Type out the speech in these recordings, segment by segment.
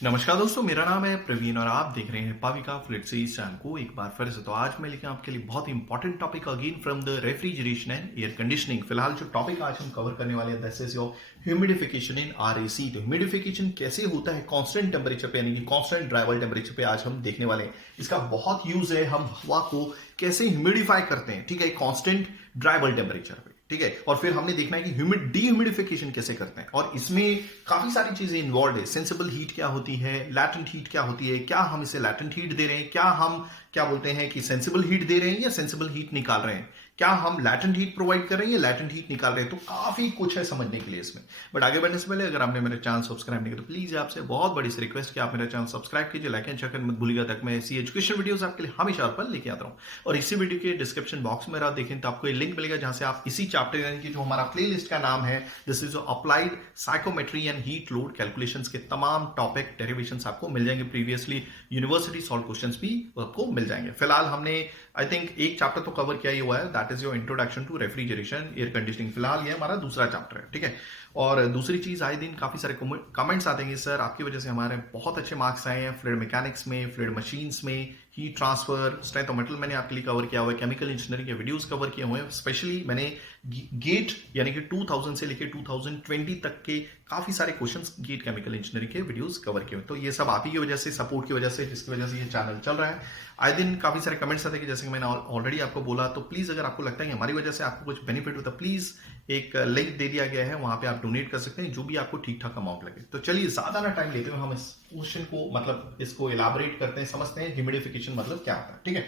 नमस्कार दोस्तों, मेरा नाम है प्रवीण और आप देख रहे हैं पाविका फ्लिटसी चैनल को एक बार फिर से। तो आज मैं लेके आपके लिए बहुत important topic again from the refrigeration and air conditioning. फिलहाल जो टॉपिक आज हम कवर करने वाले हैं that is your humidification in RAC. तो ह्यूमिडिफिकेशन कैसे होता है कांस्टेंट टेम्परेचर पे, यानी कि कांस्टेंट ड्राइवल टेम्परेचर पे आज हम देखने वाले हैं। इसका बहुत यूज है, हम हवा को कैसे ह्यूमिडिफाई करते हैं, ठीक है, कांस्टेंट ड्राइवल टेम्परेचर पे, ठीक है। और फिर हमने देखना है कि ह्यूमिडिफिकेशन कैसे करते हैं, और इसमें काफी सारी चीजें इन्वॉल्व है। सेंसिबल हीट क्या होती है, लैटेंट हीट क्या होती है, क्या हम इसे लैटेंट हीट दे रहे हैं, क्या हम क्या बोलते हैं कि सेंसिबल हीट दे रहे हैं या सेंसिबल हीट निकाल रहे हैं, क्या हम लैटेंट हीट प्रोवाइड कर रहे हैं या लैटेंट हीट निकाल रहे हैं। तो काफी कुछ है समझने के लिए इसमें। बट आगे बढ़ने से पहले अगर आपने मेरा चैनल सब्सक्राइब नहीं किया तो प्लीज आपसे बहुत बड़ी सी रिक्वेस्ट कि आप मेरा चैनल सब्सक्राइब कीजिए, लाइक एंड शेयर करना मत भूलिएगा, ताकि मैं ऐसी एजुकेशन वीडियोस आपके लिए हमेशा पर लेके आता हूं। और इसी वीडियो के डिस्क्रिप्शन बॉक्स में आप देखें तो आपको एक लिंक मिलेगा जहां से आप इसी चैप्टर यानी कि जो हमारा प्लेलिस्ट का नाम है this is applied psychometry and heat load calculations के तमाम टॉपिक डेरिवेशंस आपको मिल जाएंगे। प्रीवियसली यूनिवर्सिटी सॉल्व क्वेश्चंस भी आपको मिल जाएंगे। फिलहाल हमने आई थिंक एक चैप्टर तो कवर किया ही हुआ है, that is your introduction to refrigeration air conditioning. फिलहाल ये हमारा दूसरा चैप्टर है, ठीक है। और दूसरी चीज, आए दिन काफी सारे कमेंट्स आते हैं सर आपकी वजह से हमारे बहुत अच्छे मार्क्स आए हैं फ्लूइड मैकेनिक्स में, फ्लूइड मशीन्स में, heat transfer, strength of metal मैंने आपके लिए कवर किया हुआ है, केमिकल इंजीनियरिंग के वीडियोस कवर किए हुए हैं। स्पेशली मैंने गेट यानी कि 2000 से लेकर 2020 तक के काफी सारे क्वेश्चंस गेट केमिकल इंजीनियरिंग के वीडियोस कवर किए हुए। तो ये सब आप ही की वजह से, सपोर्ट की वजह से, जिसकी वजह से ये चैनल चल रहा है। आए दिन काफी सारे कमेंट्स आते हैं कि जैसे कि मैंने ऑलरेडी आपको बोला, तो प्लीज अगर आपको लगता है कि हमारी वजह से आपको कुछ बेनिफिट होता है, प्लीज एक लिंक दे दिया गया है, वहां पे आप डोनेट कर सकते हैं जो भी आपको ठीक ठाक अमाउंट लगे। तो चलिए ज्यादा ना टाइम लेते हुए हम इस क्वेश्चन को मतलब इसको इलाबोरेट करते हैं, समझते हैं ह्यूमिडिफिकेशन मतलब क्या होता है, ठीक है।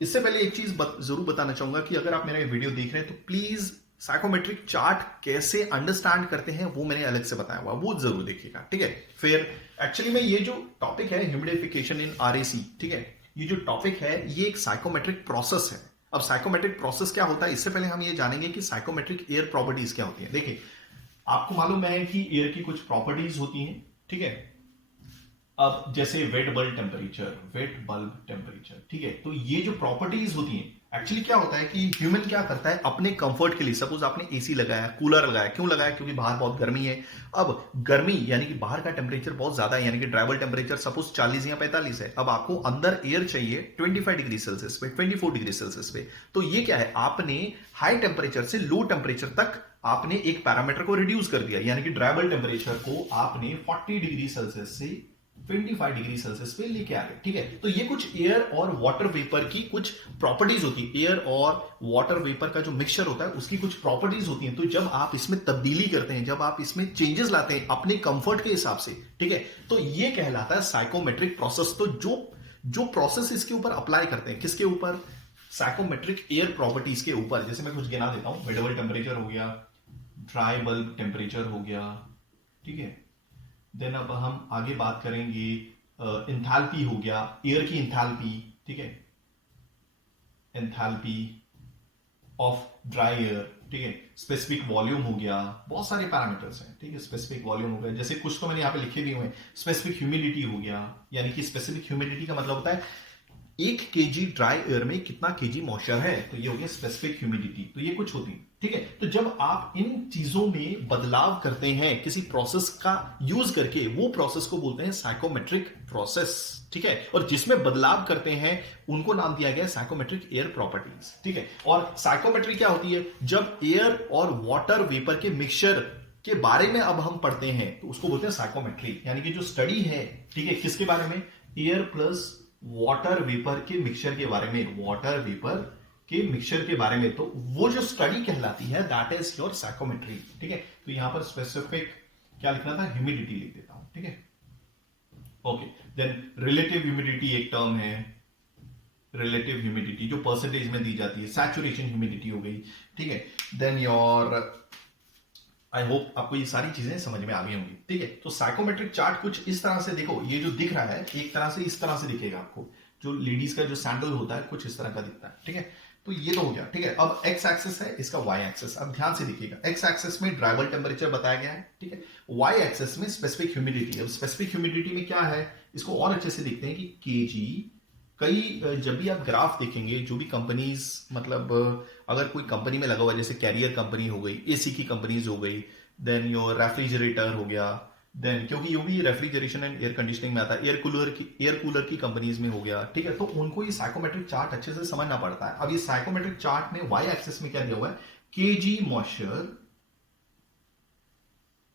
इससे पहले एक चीज जरूर बताना चाहूंगा कि अगर आप मेरा वीडियो देख रहे हैं तो प्लीज साइकोमेट्रिक चार्ट कैसे अंडरस्टैंड करते हैं वो मैंने अलग से बताया हुआ, वो जरूर देखिएगा, ठीक है। फिर एक्चुअली में ये जो टॉपिक है ह्यूमिडिफिकेशन इन आरएसी, ठीक है, ये जो टॉपिक है ये एक साइकोमेट्रिक प्रोसेस है। अब साइकोमेट्रिक प्रोसेस क्या होता है, इससे पहले हम ये जानेंगे कि साइकोमेट्रिक एयर प्रॉपर्टीज क्या होती है। देखिए, आपको मालूम है कि एयर की कुछ प्रॉपर्टीज होती हैं, ठीक है। अब जैसे वेट बल्ब टेम्परेचर, ठीक है। तो ये जो प्रॉपर्टीज होती हैं, एक्चुअली क्या होता है कि ह्यूमन क्या करता है अपने कंफर्ट के लिए, सपोज आपने एसी लगाया, कूलर लगाया, क्यों लगाया, क्योंकि बाहर बहुत गर्मी है। अब गर्मी यानी कि बाहर का टेम्परेचर बहुत ज्यादा है, यानी कि ड्राइवल टेम्परेचर सपोज 40 या 45 है। अब आपको अंदर एयर चाहिए 25 डिग्री सेल्सियस पे, 24 डिग्री सेल्सियस पे। तो ये क्या है, आपने हाई टेम्परेचर से लो टेम्परेचर तक आपने एक पैरामीटर को रिड्यूस कर दिया, यानी कि ड्राइवल टेम्परेचर को आपने 40 डिग्री सेल्सियस से 25 डिग्री सेल्सियस पे लेके आ गए, ठीक है। तो ये कुछ एयर और वाटर वेपर की कुछ प्रॉपर्टीज होती है, एयर और वाटर वेपर का जो मिक्सचर होता है उसकी कुछ प्रॉपर्टीज होती हैं। तो जब आप इसमें तब्दीली करते हैं, जब आप इसमें चेंजेस लाते हैं अपने कंफर्ट के हिसाब से, ठीक है, तो ये कहलाता है साइकोमेट्रिक प्रोसेस। तो जो प्रोसेस इसके ऊपर अप्लाई करते हैं, किसके ऊपर, साइकोमेट्रिक एयर प्रॉपर्टीज के ऊपर। जैसे मैं कुछ गिना देता हूं, मिड बल्ब टेम्परेचर हो गया, ड्राई बल्ब टेम्परेचर हो गया, ठीक है। देन अब हम आगे बात करेंगे इंथैल्पी हो गया, एयर की इंथैल्पी, ठीक है, इंथैल्पी ऑफ ड्राई एयर, ठीक है। स्पेसिफिक वॉल्यूम हो गया, बहुत सारे पैरामीटर्स हैं, ठीक है। स्पेसिफिक वॉल्यूम हो गया, जैसे कुछ तो मैंने यहां पे लिखे भी हुए हैं। स्पेसिफिक ह्यूमिडिटी हो गया, यानी कि स्पेसिफिक ह्यूमिडिटी का मतलब होता है 1 केजी ड्राई एयर में कितना केजी मॉइस्चर है, तो ये हो गया स्पेसिफिक ह्यूमिडिटी। तो ये कुछ होती है, ठीक है। तो जब आप इन चीजों में बदलाव करते हैं किसी प्रोसेस का यूज करके, वो प्रोसेस को बोलते हैं साइकोमेट्रिक प्रोसेस, ठीक है। और जिसमें बदलाव करते हैं उनको नाम दिया गया साइकोमेट्रिक एयर प्रॉपर्टीज, ठीक है। और साइकोमेट्री क्या होती है, जब एयर और वाटर वेपर के मिक्सचर के बारे में अब हम पढ़ते हैं तो उसको बोलते हैं साइकोमेट्री, यानी कि जो स्टडी है, ठीक है, किसके बारे में, एयर प्लस वाटर वेपर के मिक्सचर के बारे में, वाटर वेपर के मिक्सचर के बारे में। तो वो जो स्टडी कहलाती है दैट इज योर साइकोमेट्री, ठीक है। तो यहां पर स्पेसिफिक क्या लिखना था, ह्यूमिडिटी लिख देता हूं, ठीक है। ओके, देन रिलेटिव ह्यूमिडिटी एक टर्म है, रिलेटिव ह्यूमिडिटी जो परसेंटेज में दी जाती है, सैचुरेशन ह्यूमिडिटी हो गई, ठीक है। देन योर, आई होप आपको ये सारी चीजें समझ में आ गई होंगी, ठीक है। तो साइकोमेट्रिक चार्ट कुछ इस तरह से, देखो ये जो दिख रहा है एक तरह से इस तरह से दिखेगा आपको, जो लेडीज का जो सैंडल होता है कुछ इस तरह का दिखता है, ठीक है। तो ये तो हो गया, ठीक है। अब एक्स एक्सिस है, इसका वाई एक्सिस, अब ध्यान से देखिएगा, एक्स एक्सिस में ड्राइवल टेम्परेचर बताया गया है, ठीक है। वाई एक्सिस में स्पेसिफिक ह्यूमिडिटी। अब स्पेसिफिक ह्यूमिडिटी में क्या है, इसको और अच्छे से देखते हैं कि केजी, कई जब भी आप ग्राफ देखेंगे, जो भी कंपनीज, मतलब अगर कोई कंपनी में लगा हुआ, जैसे कैरियर कंपनी हो गई, एसी की कंपनीज हो गई, देन योर रेफ्रिजरेटर हो गया, देन क्योंकि ये भी रेफ्रिजरेशन एंड एयर कंडीशनिंग में आता है, एयर कूलर की कंपनीज में हो गया, ठीक है। तो उनको ये साइकोमेट्रिक चार्ट अच्छे से समझना पड़ता है। अब ये साइकोमेट्रिक चार्ट में वाई एक्सिस में क्या दिया हुआ है, केजी मॉइस्चर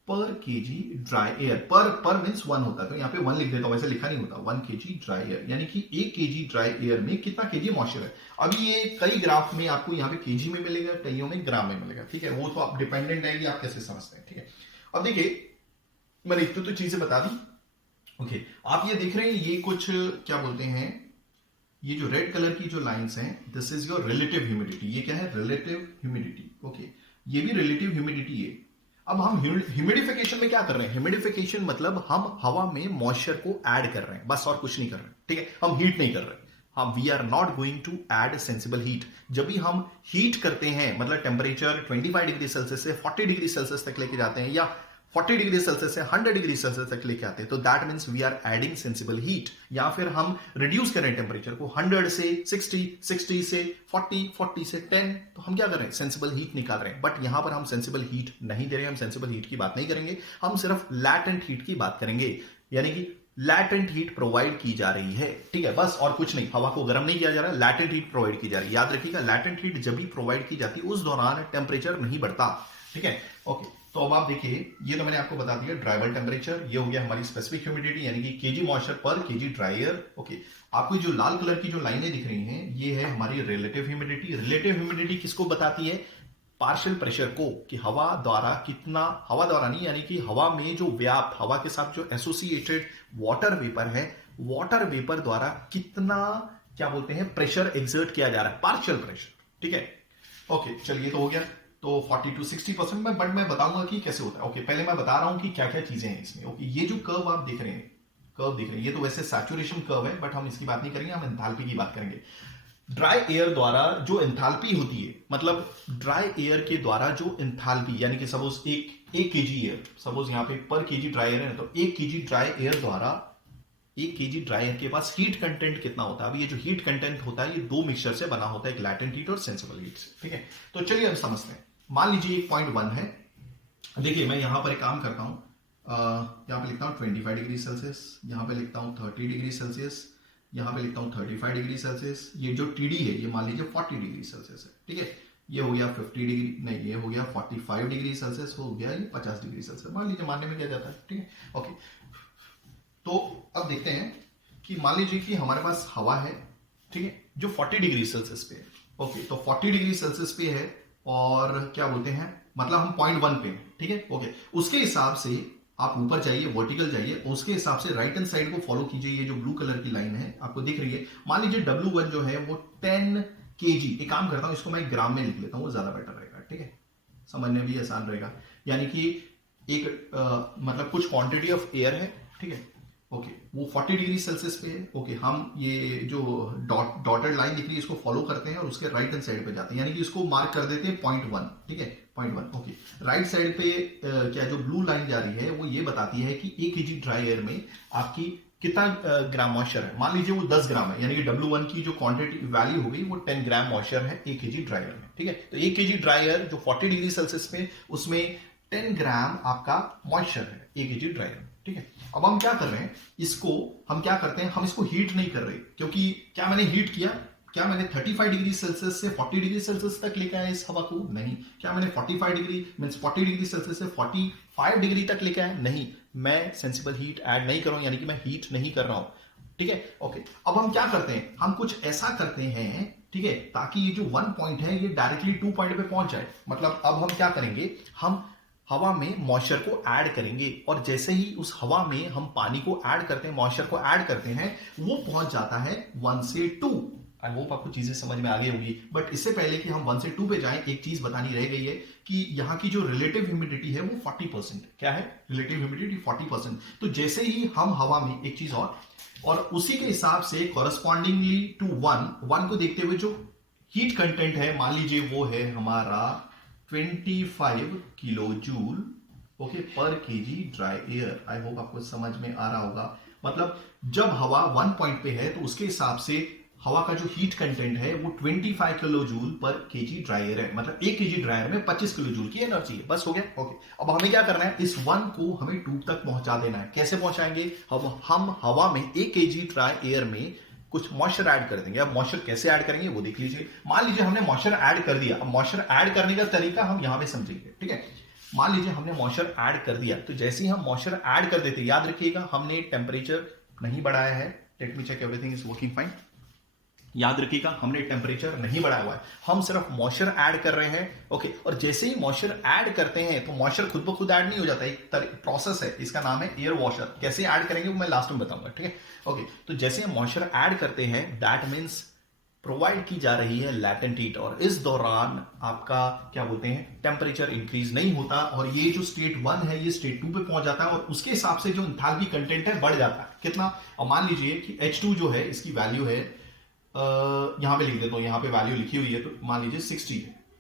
पर केजी ड्राई एयर, पर मीन्स 1 होता है, तो यहाँ पे 1 लिख देता हूं, वैसे लिखा नहीं होता, 1 केजी ड्राई एयर, यानी कि 1 केजी ड्राई एयर में कितना केजी मॉइस्चर है। अभी ये कई ग्राफ में आपको यहाँ पे केजी में मिलेगा, कईयों में ग्राम में मिलेगा, ठीक है। वो तो आप डिपेंडेंट है कि आप कैसे समझते हैं, ठीक है। अब देखिए मैंने इतनी तो चीजें बता दी, ओके। आप ये देख रहे हैं, ये कुछ क्या बोलते हैं, ये जो रेड कलर की जो लाइंस हैं, this is your relative humidity. ये क्या है, रिलेटिव ह्यूमिडिटी, ओके। ये भी रिलेटिव ह्यूमिडिटी है। अब हम ह्यूमिडिफिकेशन में क्या कर रहे हैं, ह्यूमिडिफिकेशन मतलब हम हवा में मॉइस्चर को ऐड कर रहे हैं, बस और कुछ नहीं कर रहे हैं, ठीक है। हम हीट नहीं कर रहे हैं, हम we are not going to add sensible heat. जब भी हम हीट करते हैं, मतलब टेम्परेचर 25 डिग्री सेल्सियस से 40 डिग्री सेल्सियस तक लेके जाते हैं, या 40 डिग्री सेल्सियस से 100 डिग्री सेल्सियस तक लेके आते हैं, तो that means we are adding sensible heat. या फिर हम रिड्यूस करें टेम्परेचर को 100 से 60, 60 से 40, 40 से 10, तो हम क्या कर रहे हैं, सेंसिबल हीट निकाल रहे हैं। बट यहां पर हम सेंसिबल हीट नहीं दे रहे हैं, हम सेंसिबल हीट की बात नहीं करेंगे, हम सिर्फ लैटेंट हीट की बात करेंगे, यानी कि लैटेंट हीट प्रोवाइड की जा रही है, ठीक है, बस और कुछ नहीं। हवा को गर्म नहीं किया जा रहा है, लैटेंट हीट प्रोवाइड की जा रही है। याद रखिएगा, लैटेंट हीट जब भी प्रोवाइड की जाती है उस दौरान टेम्परेचर नहीं बढ़ता, ठीक है, ओके। तो अब आप देखिए, ये तो मैंने आपको बता दिया ड्राइबल टेम्परेचर, ये हो गया हमारी स्पेसिफिक ह्यूमिडिटी, यानी कि केजी मॉइस्चर पर केजी ड्राई एयर, ओके। आपको जो लाल कलर की जो लाइनें दिख रही हैं, ये है हमारी रिलेटिव ह्यूमिडिटी। रिलेटिव ह्यूमिडिटी किसको बताती है, पार्शियल प्रेशर को, कि हवा द्वारा कितना, हवा द्वारा नहीं, यानी कि हवा में जो व्याप्त, हवा के साथ जो एसोसिएटेड वाटर वेपर है, वाटर वेपर द्वारा कितना क्या बोलते हैं प्रेशर एक्सर्ट किया जा रहा है, पार्शियल प्रेशर, ठीक है, ओके। चलिए, तो हो गया, तो 40 to 60% में, बट मैं बताऊंगा कि कैसे होता है, ओके। पहले मैं बता रहा हूं कि क्या क्या चीजें हैं इसमें, ओके। ये जो कर्व आप देख रहे हैं, कर्व दिख रहे हैं, ये तो वैसे सैचुरेशन कर्व है, बट हम इसकी बात नहीं करेंगे, हम एंथैल्पी की बात करेंगे। ड्राई एयर द्वारा जो एंथैल्पी होती है, मतलब ड्राई एयर के द्वारा जो एंथैल्पी, यानी कि सपोज एक केजी एयर, सपोज यहाँ पे पर केजी ड्राई एयर है, तो 1 केजी ड्राई एयर द्वारा 1 केजी ड्राई एयर के पास हीट कंटेंट कितना होता है। अब ये जो हीट कंटेंट होता है, ये 2 मिक्सचर से बना होता है, एक लैटेंट हीट और सेंसिबल हीट से, ठीक है। तो चलिए अब समझते हैं। मान लीजिए 1.1 है, देखिए मैं यहां पर एक काम करता हूं, यहां पे लिखता हूं 25 डिग्री सेल्सियस, यहां पे लिखता हूं 30 डिग्री सेल्सियस, यहां पे लिखता हूं 35 डिग्री सेल्सियस। ये जो टीडी है, ये मान लीजिए 40 डिग्री सेल्सियस है, ठीक है। ये हो गया 50 डिग्री, नहीं, ये हो गया 45 डिग्री सेल्सियस, हो गया ये 50 डिग्री सेल्सियस, मान लीजिए, मानने में क्या जाता है, ठीक है, ओके। तो अब देखते हैं कि मान लीजिए कि हमारे पास हवा है, ठीक है, जो 40 डिग्री सेल्सियस पे है, ओके। तो 40 डिग्री सेल्सियस पे है, और क्या बोलते हैं, मतलब हम 0.1 पे, ठीक है, ओके। उसके हिसाब से आप ऊपर जाइए, वर्टिकल जाइए, उसके हिसाब से राइट हैंड साइड को फॉलो कीजिए। ये जो ब्लू कलर की लाइन है आपको दिख रही है, मान लीजिए W1 जो है वो 10 kg, एक काम करता हूं, इसको मैं ग्राम में लिख लेता हूं, वो ज्यादा बेटर रहेगा, ठीक है, समझने भी आसान रहेगा। यानी कि एक मतलब कुछ क्वांटिटी ऑफ एयर है, ठीक है, ओके, वो 40 डिग्री सेल्सियस पे है, ओके। हम ये जो डॉटेड लाइन दिख रही है, इसको फॉलो करते हैं और उसके राइट हैंड साइड पे जाते हैं, यानी कि इसको मार्क कर देते हैं 0.1, ठीक है, 0.1, ओके। राइट साइड पे क्या जो ब्लू लाइन जा रही है, वो ये बताती है कि 1 केजी ड्राई एयर में आपकी कितना ग्राम मॉइस्चर है। मान लीजिए वो 10 ग्राम है, यानी कि W1 की जो क्वांटिटी वैल्यू हो गई, वो 10 ग्राम मॉइस्चर है 1 केजी ड्राई एयर में, ठीक है। तो 1 केजी ड्राई एयर जो 40 डिग्री सेल्सियस में, उसमें 10 ग्राम आपका मॉइस्चर है 1 केजी ड्राई एयर में, ठीक है। अब हम क्या कर रहे हैं, इसको हम क्या करते हैं, हम इसको हीट नहीं कर रहे, क्योंकि क्या मैंने हीट किया, क्या मैंने 35 डिग्री सेल्सियस से 40 डिग्री सेल्सियस तक लेके आया इस हवा को, नहीं। क्या मैंने 45 डिग्री मींस 40 डिग्री सेल्सियस से 45 डिग्री तक लेके आया, नहीं। मैं सेंसिबल हीट ऐड नहीं कर रहा हूं, यानी कि मैं हीट नहीं कर रहा हूं, ठीक है, ओके। अब हम क्या करते हैं, हम कुछ ऐसा करते हैं, ठीक है, ताकि ये जो 1 पॉइंट है, ये डायरेक्टली 2 पॉइंट पे पहुंच जाए। मतलब अब हम क्या करेंगे, हम हवा में मॉइस्चर को ऐड करेंगे, और जैसे ही उस हवा में हम पानी को ऐड करते हैं, मॉइस्चर को ऐड करते हैं, वो पहुंच जाता है 1 से 2। आई होप आपको चीजें समझ में आ गई होगी। बट इससे पहले कि हम 1 से 2 पे जाएं, एक चीज बतानी रह गई है कि यहाँ की जो रिलेटिव ह्यूमिडिटी है वो 40%। क्या है रिलेटिव ह्यूमिडिटी? 40%। तो जैसे ही हम हवा में, एक चीज और उसी के हिसाब से कॉरस्पॉन्डिंगली टू 1 को देखते हुए जो हीट कंटेंट है, मान लीजिए वो है हमारा 25 किलो जूल, ओके, पर KG dry air. I hope आपको समझ में आ रहा होगा। मतलब जब हवा 1 पॉइंट पे है, तो उसके हिसाब से हवा का जो हीट कंटेंट है वो 25 किलो जूल पर केजी ड्राई एयर है, मतलब 1 केजी ड्राई एयर में 25 किलो जूल की एनर्जी है। बस हो गया। ओके, अब हमें क्या करना है, इस 1 को हमें 2 तक पहुंचा देना है। कैसे पहुंचाएंगे, हम हवा में 1 केजी ड्राई एयर में कुछ मॉइस्चर ऐड कर देंगे। अब मॉइस्चर कैसे ऐड करेंगे वो देख लीजिए। मान लीजिए हमने मॉइस्चर ऐड कर दिया, अब मॉइस्चर ऐड करने का तरीका हम यहां पे समझेंगे, ठीक है। मान लीजिए हमने मॉइस्चर ऐड कर दिया, तो जैसे ही हम मॉइस्चर ऐड कर देते, याद रखिएगा हमने टेम्परेचर नहीं बढ़ाया है। Let me check everything is working fine. याद रखिएगा हमने टेम्परेचर नहीं बढ़ाया हुआ है, हम सिर्फ मॉइस्चर ऐड कर रहे हैं। ओके, और जैसे ही मॉइस्चर ऐड करते हैं तो मॉइस्चर खुद ब खुद ऐड नहीं हो जाता, एक प्रोसेस है, इसका नाम है एयर वॉशर। कैसे ऐड करेंगे वो मैं लास्ट में बताऊंगा, ठीक है। ओके, तो जैसे हम मॉइस्चर ऐड करते हैं दैट मीन्स प्रोवाइड की जा रही है लैटेंट हीट, और इस दौरान आपका क्या बोलते हैं टेम्परेचर इंक्रीज नहीं होता, और ये जो स्टेट 1 है ये स्टेट 2 पे पहुंच जाता है, और उसके हिसाब से जो एंथैल्पी कंटेंट है बढ़ जाता है। कितना, और मान लीजिए कि H2 जो है इसकी वैल्यू है, यहां पे लिख देता हूं, यहां पे वैल्यू लिखी हुई है, तो मान लीजिए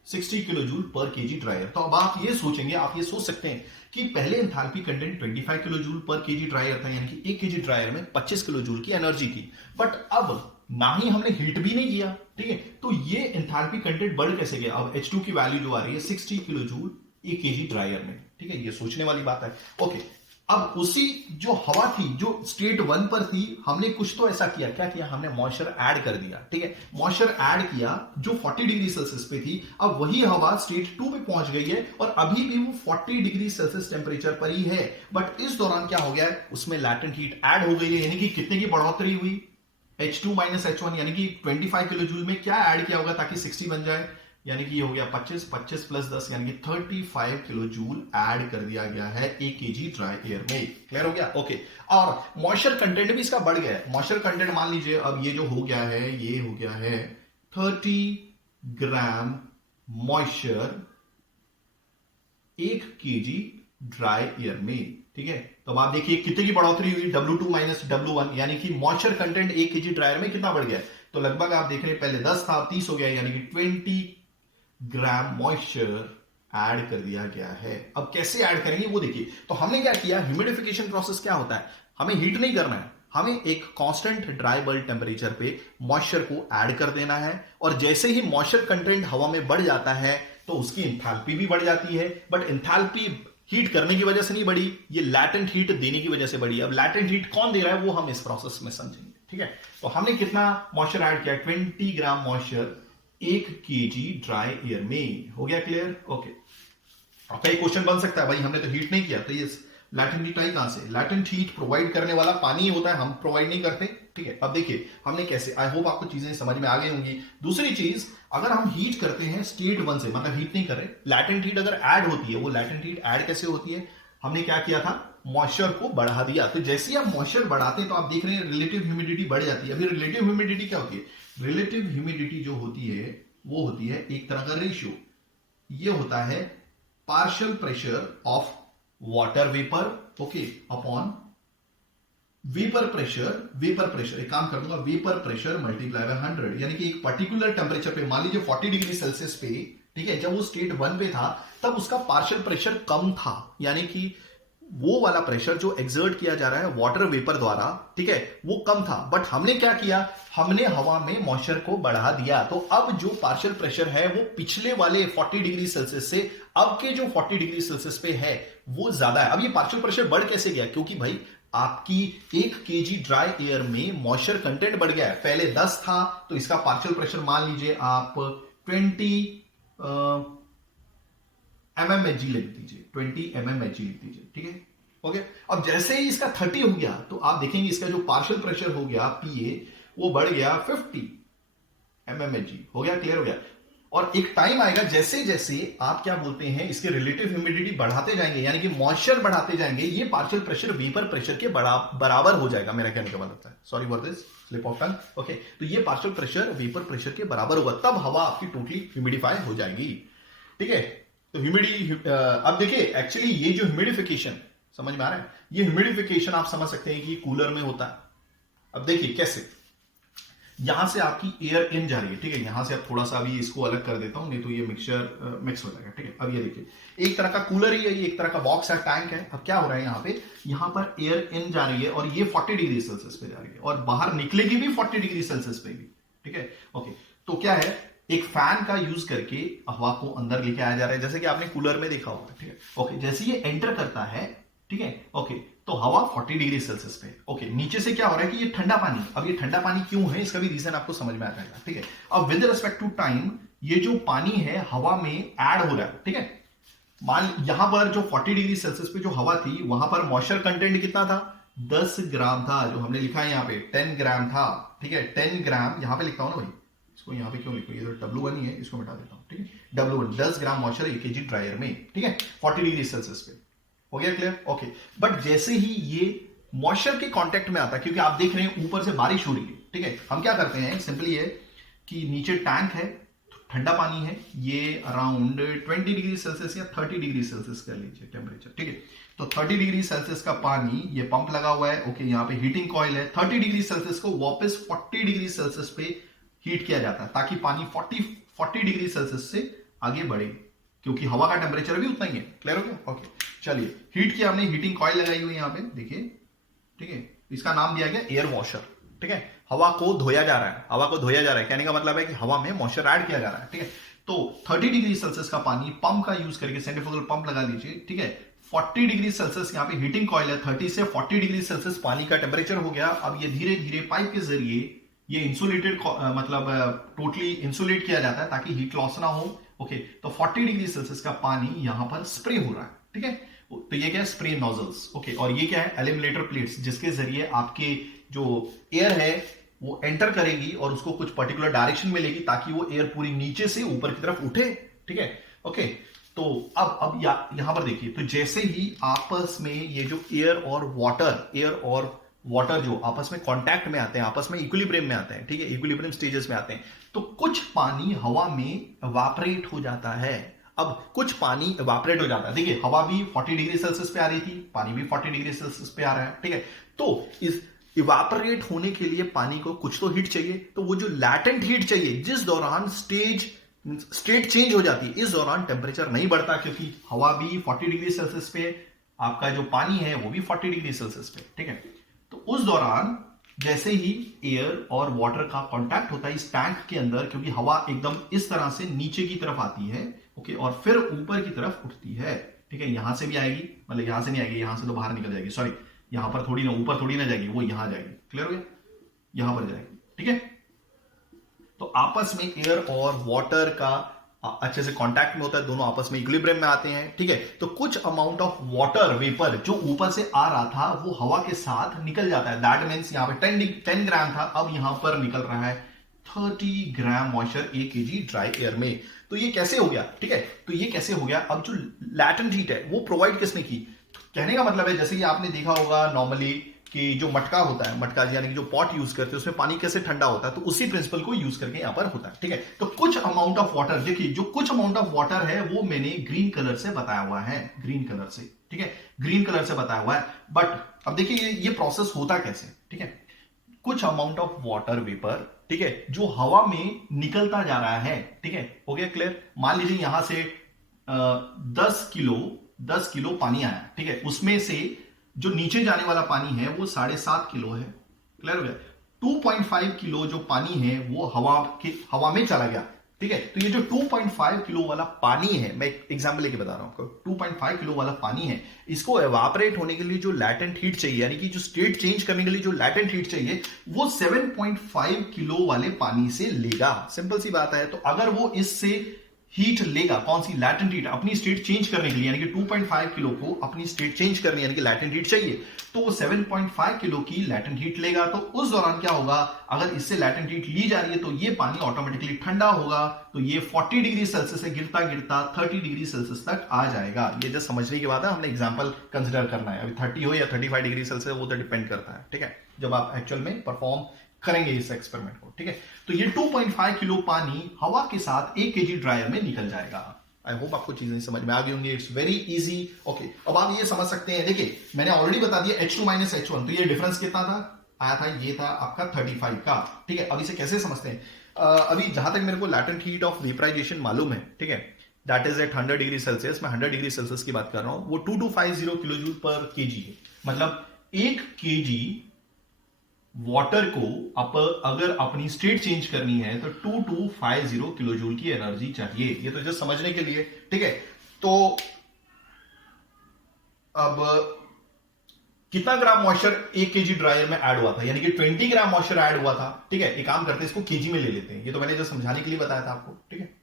60 किलो जूल पर केजी ड्राई एयर। तो अब आप ये सोचेंगे, आप ये सोच सकते हैं कि पहले एंथैल्पी कंटेंट 25 किलो जूल पर केजी ड्राई एयर था, यानी कि 1 केजी ड्राई एयर में 25 किलो जूल की एनर्जी थी। बट अब ना ही हमने हीट भी नहीं किया, ठीक है, तो ये एंथैल्पी कंटेंट बढ़ कैसे गया। अब H2 की वैल्यू जो आ रही है 60 kilo joule 1 KG dry air में, ठीक है, ये सोचने वाली बात है। ओके, अब उसी जो हवा थी जो स्टेट 1 पर थी, हमने कुछ तो ऐसा किया, क्या किया, हमने मॉइस्चर ऐड कर दिया, ठीक है। मॉइस्चर ऐड किया जो 40 डिग्री सेल्सियस पे थी, अब वही हवा स्टेट 2 पे पहुंच गई है, और अभी भी वो 40 डिग्री सेल्सियस टेम्परेचर पर ही है। बट इस दौरान क्या हो गया है, उसमें लैटेंट हीट ऐड हो गई है, यानी कि कितने की बढ़ोतरी हुई, H2 माइनस H1, यानी कि 25 किलो जूल में क्या ऐड किया होगा ताकि 60 बन जाए, यानी कि ये हो गया 25 प्लस 10 यानी कि 35 किलो जूल ऐड कर दिया गया है 1 केजी ड्राई एयर में। क्लियर हो गया। ओके, और मॉइस्चर कंटेंट भी इसका बढ़ गया है। मॉइस्चर कंटेंट मान लीजिए अब ये जो हो गया है, ये हो गया है 30 ग्राम मॉइस्चर 1 केजी ड्राई एयर में, ठीक है। तो अब आप देखिए कितने की बढ़ोतरी हुई, W2 माइनस W1, यानी कि moisture content 1 KG dry air में कितना बढ़ गया है, तो लगभग आप देख रहे हैं पहले 10 था, अब 30 हो गया, यानी कि 20 ग्राम मॉइस्चर ऐड कर दिया गया है। अब कैसे ऐड करेंगे वो देखिए। तो हमने क्या किया, ह्यूमिडिफिकेशन प्रोसेस क्या होता है, हमें हीट नहीं करना है, हमें एक कांस्टेंट ड्राई बल्ब टेम्परेचर पे मॉइस्चर को ऐड कर देना है, और जैसे ही मॉइस्चर कंटेंट हवा में बढ़ जाता है तो उसकी एंथैल्पी भी बढ़ जाती है। बट एंथैल्पी हीट करने की वजह से नहीं बढ़ी, ये लैटेंट हीट देने की वजह से बढ़ी। अब लैटेंट हीट कौन दे रहा है वो हम इस प्रोसेस में समझेंगे, ठीक है। तो हमने कितना मॉइस्चर ऐड किया, 20 ग्राम मॉइस्चर 1 केजी ड्राई एयर में। हो गया क्लियर। ओके, अब कई क्वेश्चन बन सकता है, भाई हमने तो हीट नहीं किया, तो ये लैटेंट हीट आई कहां से। लैटेंट हीट प्रोवाइड करने वाला पानी ही होता है, हम प्रोवाइड नहीं करते, ठीक है। अब देखिए हमने कैसे, आई होप आपको चीजें समझ में आ गई होंगी। दूसरी चीज, अगर हम हीट करते हैं स्टेट 1 से, मतलब हीट नहीं कर रहे, लैटेंट हीट अगर ऐड होती है, वो लैटेंट हीट ऐड कैसे होती है, हमने क्या किया था, मॉइस्चर को बढ़ा दिया। तो जैसे ही आप मॉइस्चर बढ़ाते हैं तो आप देख रहे हैं रिलेटिव ह्यूमिडिटी बढ़ जाती है। अभी रिलेटिव ह्यूमिडिटी क्या होती है, रिलेटिव ह्यूमिडिटी जो होती है वो होती है एक तरह का रेशियो, ये होता है partial pressure of water vapour, okay, upon vapour pressure, एक काम कर दूंगा, वेपर प्रेशर मल्टीप्लाई बाय 100, यानी कि एक पर्टिकुलर टेम्परेचर पे, मान लीजिए 40 डिग्री सेल्सियस पे, ठीक है, जब वो स्टेट 1 पे था तब उसका पार्शियल प्रेशर कम था, यानी कि वो वाला प्रेशर जो एक्सर्ट किया जा रहा है वाटर वेपर द्वारा, ठीक है, वो कम था। बट हमने क्या किया, हमने हवा में मॉइस्चर को बढ़ा दिया, तो अब जो पार्शियल प्रेशर है वो पिछले वाले 40 डिग्री सेल्सियस से अब के जो 40 डिग्री सेल्सियस पे है वो ज्यादा है। अब ये पार्शियल प्रेशर बढ़ कैसे गया, क्योंकि भाई आपकी 1 केजी ड्राई एयर में मॉइस्चर कंटेंट बढ़ गया है। पहले 10 था तो इसका पार्शियल प्रेशर मान लीजिए आप 20 mmHg लिख दीजिए, 20 mmHg लिख दीजिए, ठीक है। ओके, अब जैसे ही इसका 30 हो गया तो आप देखेंगे इसका जो पार्शियल प्रेशर हो गया PA वो बढ़ गया 50 mmHg। हो गया, क्लियर हो गया। और एक टाइम आएगा जैसे जैसे आप क्या बोलते हैं इसके रिलेटिव ह्यूमिडिटी बढ़ाते जाएंगे, यानी कि मॉइस्चर बढ़ाते जाएंगे, ये पार्शियल प्रेशर वेपर प्रेशर के बराबर हो जाएगा। मेरा कहने का मतलब है, sorry for this slip of tongue. Okay, तो ये पार्शियल प्रेशर वेपर प्रेशर के बराबर होगा, तब हवा आपकी टोटली ह्यूमिडिफाई हो जाएगी, ठीक है। तो अब देखिए एक्चुअली ये जो ह्यूमिडिफिकेशन समझ में आ रहा है, ये ह्यूमिडिफिकेशन आप समझ सकते हैं कि कूलर में होता है। अब देखिए कैसे, यहां से आपकी एयर इन जा रही है, ठीक है, यहां से अब थोड़ा सा अभी इसको अलग कर देता हूं, नहीं तो ये मिक्सचर मिक्स हो जाएगा, ठीक है। अब ये देखिए एक तरह का कूलर ही है, ये एक तरह का बॉक्स है, टैंक है। अब क्या हो रहा है यहां पर एयर इन जा रही है और ये 40 डिग्री सेल्सियस पे जा रही है, और बाहर निकलेगी भी 40 डिग्री सेल्सियस पे भी, ठीक है, ओके। तो क्या है, एक फैन का यूज करके हवा को अंदर लेके आया जा रहा है, जैसे कि आपने कूलर में देखा होगा, ठीक है, ओके। जैसे ये एंटर करता है, ठीक है, ओके, तो हवा 40 डिग्री सेल्सियस पे, ओके। नीचे से क्या हो रहा है कि ये ठंडा पानी, अब ये ठंडा पानी क्यों है इसका भी रीजन आपको समझ में आ जाएगा, ठीक है। अब विद रिस्पेक्ट टू टाइम ये जो पानी है हवा में ऐड हो रहा है, ठीक है। मान यहां पर जो 40 डिग्री सेल्सियस पे जो हवा थी वहां पर मॉइस्चर कंटेंट कितना था, 10 ग्राम था, जो हमने लिखा है यहाँ पे 10 ग्राम था, ठीक है। 10 ग्राम यहां पे लिखता हूं ना भाई, इसको यहाँ पे क्यों लिखो, ये तो W1 ही है, इसको मिटा देता हूं, ठीक है। W1 10 ग्राम मॉइस्चर 1 kg ड्रायर में, ठीक है, 40 डिग्री सेल्सियस पे, हो गया क्लियर, ओके। बट जैसे ही ये मॉइस्चर के कांटेक्ट में आता है, क्योंकि आप देख रहे हैं ऊपर से बारिश हो रही है, ठीक है, हम क्या करते हैं सिंपली है कि नीचे टैंक है, ठंडा पानी है, ये अराउंड 20 डिग्री सेल्सियस या 30 डिग्री सेल्सियस कर लीजिए टेम्परेचर, ठीक है। तो 30 डिग्री सेल्सियस का पानी, ये पंप लगा हुआ है, ओके, यहाँ पे हीटिंग कॉइल है, 30 डिग्री सेल्सियस को वापस 40 डिग्री सेल्सियस पे हीट किया जाता है ताकि पानी 40 डिग्री सेल्सियस से आगे बढ़े, क्योंकि हवा का टेम्परेचर भी उतना ही है, क्लियर हो गया, ओके। चलिए, हीट किया हमने, हीटिंग कॉइल लगाई हुई है यहाँ पे, देखिए, ठीक है, इसका नाम दिया गया एयर वॉशर, ठीक है। हवा को धोया जा रहा है, हवा को धोया जा रहा है, कहने का मतलब है कि हवा में मॉइस्चर ऐड किया जा रहा है, ठीक है। तो 30 डिग्री सेल्सियस का पानी पंप का यूज करके, सेंट्रीफ्यूगल पंप लगा लीजिए, ठीक है। 40 डिग्री सेल्सियस यहाँ पे हीटिंग कॉइल है, 30 से 40 डिग्री सेल्सियस पानी का टेम्परेचर हो गया। अब ये धीरे धीरे पाइप के जरिए ये इंसुलेटेड, मतलब टोटली इंसुलेट किया जाता है ताकि हीट लॉस ना हो, ओके। तो 40 डिग्री सेल्सियस का पानी यहां पर स्प्रे हो रहा है, ठीक है। तो ये क्या है, स्प्रे नोजल्स, ओके। और ये क्या है, एलिमिनेटर प्लेट्स, जिसके जरिए आपके जो एयर है वो एंटर करेगी और उसको कुछ पर्टिकुलर डायरेक्शन में लेगी ताकि वो एयर पूरी नीचे से ऊपर की तरफ उठे, ठीक है, ओके। तो अब यहां पर देखिए, तो जैसे ही आपस में ये जो एयर और वाटर जो आपस में कांटेक्ट में आते हैं, आपस में इक्विलिब्रियम में आते हैं, ठीक है, इक्विलिब्रियम स्टेजेस में आते हैं, तो कुछ पानी हवा में इवापोरेट हो जाता है। अब कुछ पानी इवापोरेट हो जाता है, देखिए हवा भी 40 डिग्री सेल्सियस पे आ रही थी, पानी भी 40 डिग्री सेल्सियस पे आ रहा है, ठीक है। तो इस इवापोरेट होने के लिए पानी को कुछ तो हीट चाहिए, तो वो जो लैटेंट हीट चाहिए, जिस दौरान स्टेट चेंज हो जाती है, इस दौरान टेम्परेचर नहीं बढ़ता, क्योंकि हवा भी 40 डिग्री सेल्सियस पे, आपका जो पानी है वो भी 40 डिग्री सेल्सियस पे, ठीक है। तो उस दौरान जैसे ही एयर और वाटर का कांटेक्ट होता है इस टैंक के अंदर, क्योंकि हवा एकदम इस तरह से नीचे की तरफ आती है, ओके, और फिर ऊपर की तरफ उठती है, ठीक है। यहां से भी आएगी, मतलब यहां से नहीं आएगी, यहां से तो बाहर निकल जाएगी, सॉरी, यहां पर थोड़ी ना, ऊपर थोड़ी ना जाएगी, वो यहां जाएगी, क्लियर हो गया, यहां पर जाएगी, ठीक है। तो आपस में एयर और वाटर का अच्छे से कांटेक्ट में होता है, दोनों आपस में इक्विलिब्रियम में आते हैं, ठीक है। तो कुछ अमाउंट ऑफ वाटर वेपर जो ऊपर से आ रहा था वो हवा के साथ निकल जाता है, दैट मीन्स यहां पे 10 ग्राम था, अब यहां पर निकल रहा है 30 ग्राम मॉइस्चर 1 kg ड्राई एयर में। तो ये कैसे हो गया, ठीक है, तो ये कैसे हो गया, अब जो लैटेंट हीट है वो प्रोवाइड किसने की, कहने का मतलब है, जैसे कि आपने देखा होगा नॉर्मली कि जो मटका होता है, मटका यानी कि जो पॉट यूज करते हैं उसमें पानी कैसे ठंडा होता है, तो उसी प्रिंसिपल को यूज करके यहां पर होता है, ठीक है। तो कुछ अमाउंट ऑफ वाटर, देखिए जो कुछ अमाउंट ऑफ वाटर है वो मैंने ग्रीन कलर से बताया हुआ है, ग्रीन कलर से, ठीक है, ग्रीन कलर से बताया हुआ है। बट अब देखिए ये प्रोसेस होता कैसे, ठीक है। कुछ अमाउंट ऑफ वाटर वेपर, ठीक है, जो हवा में निकलता जा रहा है, ठीक है, हो गया क्लियर। मान लीजिए यहां से 10 किलो पानी आया, ठीक है, उसमें से जो नीचे जाने वाला पानी है वो 7.5 किलो है, क्लियर हो गया। 2.5 किलो जो पानी है वो हवा में चला गया, ठीक है। तो ये जो 2.5 किलो वाला पानी है, मैं एक एग्जांपल लेके बता रहा हूं आपको, 2.5 किलो वाला पानी है, इसको एवापोरेट होने के लिए जो लैटेंट हीट चाहिए, यानी कि जो स्टेट चेंज करने के लिए जो लैटेंट हीट चाहिए, वो 7.5 किलो वाले पानी से लेगा, सिंपल सी बात है। तो अगर वो इससे हीट लेगा, कौन सी, लैटेंट हीट, अपनी स्टेट चेंज करने के लिए, यानी कि 2.5 किलो को अपनी स्टेट चेंज करनी, यानी कि लैटेंट हीट चाहिए, तो वो 7.5 किलो की लैटेंट हीट लेगा। तो उस दौरान क्या होगा, अगर इससे लैटेंट हीट ली जा रही है तो ये पानी ऑटोमेटिकली ठंडा होगा, तो ये 40 डिग्री सेल्सियस से गिरता गिरता 30 डिग्री सेल्सियस तक आ जाएगा। ये जस्ट समझने की बात है, हमने एग्जाम्पल कंसिडर करना है, अभी 30 हो या 35 डिग्री सेल्सियस वो तो डिपेंड करता है, ठीक है, जब आप एक्चुअल में परफॉर्म करेंगे इस एक्सपेरिमेंट को, ठीक है। तो ये 2.5 किलो पानी हवा के साथ 1 kg ड्रायर में निकल जाएगा। आई होप आपको चीजें समझ में आ गई होंगी, इट्स वेरी इजी, ओके। अब आप ये समझ सकते हैं, देखिए मैंने ऑलरेडी बता दिया H2 - H1, तो ये डिफरेंस कितना था, आया था, ये था आपका 35 का, ठीक है। अब इसे कैसे समझते हैं, अभी जहां तक मेरे को लैटेंट हीट ऑफ वेपराइजेशन मालूम है, ठीक है, that is at 100 degree Celsius, मैं 100 डिग्री सेल्सियस की बात कर रहा हूं, वो 2250 किलो जूल पर kg है, मतलब 1 kg वाटर को अगर अपनी स्टेट चेंज करनी है तो 2250 किलो जूल की एनर्जी चाहिए। ये तो जस्ट समझने के लिए, ठीक है। तो अब कितना ग्राम मॉइस्चर 1 केजी ड्रायर में ऐड हुआ था, यानी कि 20 ग्राम मॉइस्चर ऐड हुआ था, ठीक है। एक काम करते हैं, इसको केजी में ले लेते हैं। ये तो मैंने जस्ट समझाने के लिए बताया था आपको, ठीक है।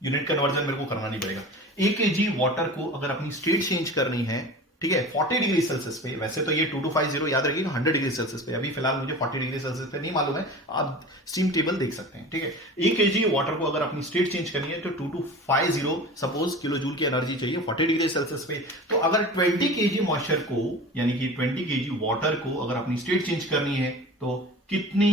यूनिट कन्वर्जन मेरे को करना नहीं पड़ेगा। 1 केजी वाटर को अगर अपनी स्टेट चेंज करनी है, ठीक है, 40 डिग्री सेल्सियस पे, वैसे तो ये 2250 याद रखिएगा 100 डिग्री सेल्सियस पे, अभी फिलहाल मुझे 40 डिग्री सेल्सियस पे नहीं मालूम है, आप स्टीम टेबल देख सकते हैं, ठीक है। 1 केजी वाटर को अगर अपनी स्टेट चेंज करनी है तो 2250 सपोज किलो जूल की एनर्जी चाहिए 40 डिग्री सेल्सियस पे। तो अगर 20 केजी मॉइस्चर को, यानी कि 20 केजी वाटर को अगर अपनी स्टेट चेंज करनी है तो कितनी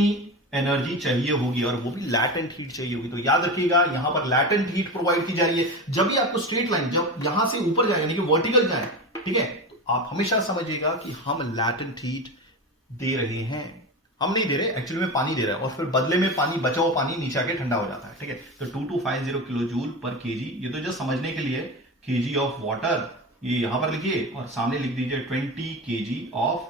एनर्जी चाहिए होगी, और वो भी लैटेंट हीट चाहिए होगी। तो याद रखिएगा यहां पर लैटेंट हीट प्रोवाइड की जा रही है। जब भी आपको स्ट्रेट लाइन जब यहां से ऊपर जाए, यानी कि वर्टिकल जाए, ठीक है, तो आप हमेशा समझिएगा कि हम लैटेंट हीट दे रहे हैं। हम नहीं दे रहे, एक्चुअली में पानी दे रहा है, और फिर बदले में पानी, बचा हुआ पानी नीचे आके ठंडा हो जाता है, ठीक है। तो 2250 किलो जूल पर केजी, ये तो जस्ट समझने के लिए, केजी ऑफ वाटर ये यहां पर लिखिए और सामने लिख दीजिए 20 केजी ऑफ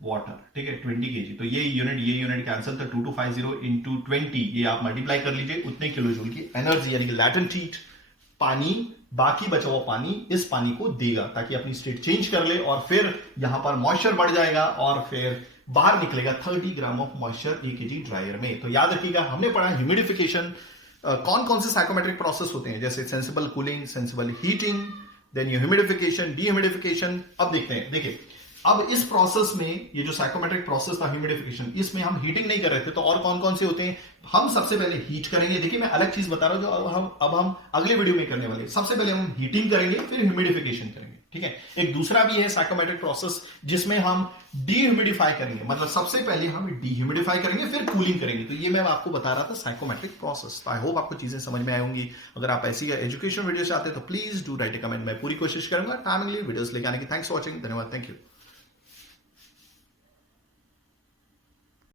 वाटर, ठीक है, 20 केजी। तो ये यूनिट कैंसिल, तो 2250 इंटू 20, ये आप मल्टीप्लाई कर लीजिए, उतने किलो जूल की एनर्जी, यानी कि लैटेंट हीट पानी, बाकी बचा हुआ पानी इस पानी को देगा ताकि अपनी स्टेट चेंज कर ले, और फिर यहां पर मॉइस्चर बढ़ जाएगा और फिर बाहर निकलेगा 30 gram of moisture 1 KG dryer में। तो याद रखिएगा हमने पढ़ा ह्यूमिडिफिकेशन, कौन कौन से साइकोमेट्रिक प्रोसेस होते हैं, जैसे sensible cooling, sensible heating, then humidification, dehumidification. अब देखते हैं, देखिए अब इस प्रोसेस में, ये जो साइकोमेट्रिक प्रोसेस था ह्यूमिडिफिकेशन, इसमें हम हीटिंग नहीं कर रहे थे, तो और कौन कौन से होते हैं। हम सबसे पहले हीट करेंगे, देखिए मैं अलग चीज बता रहा हूं जो अब हम अगले वीडियो में करने वाले। सबसे पहले हम हीटिंग करेंगे, फिर ह्यूमिडिफिकेशन करेंगे, ठीक है। एक दूसरा भी है साइकोमेट्रिक प्रोसेस जिसमें हम डीह्यूमिडिफाई करेंगे, मतलब सबसे पहले हम डीह्यूमिडिफाई करेंगे फिर कूलिंग करेंगे। तो ये मैं आपको बता रहा था साइकोमेट्रिक प्रोसेस। आई होप आपको चीजें समझ में आई होंगी। अगर आप ऐसी एजुकेशन वीडियो चाहते हैं तो please do right A comment, मैं पूरी कोशिश करूंगा टाइमली वीडियोस लेके आने की। थैंक्स फॉर वॉचिंग, धन्यवाद, थैंक यू।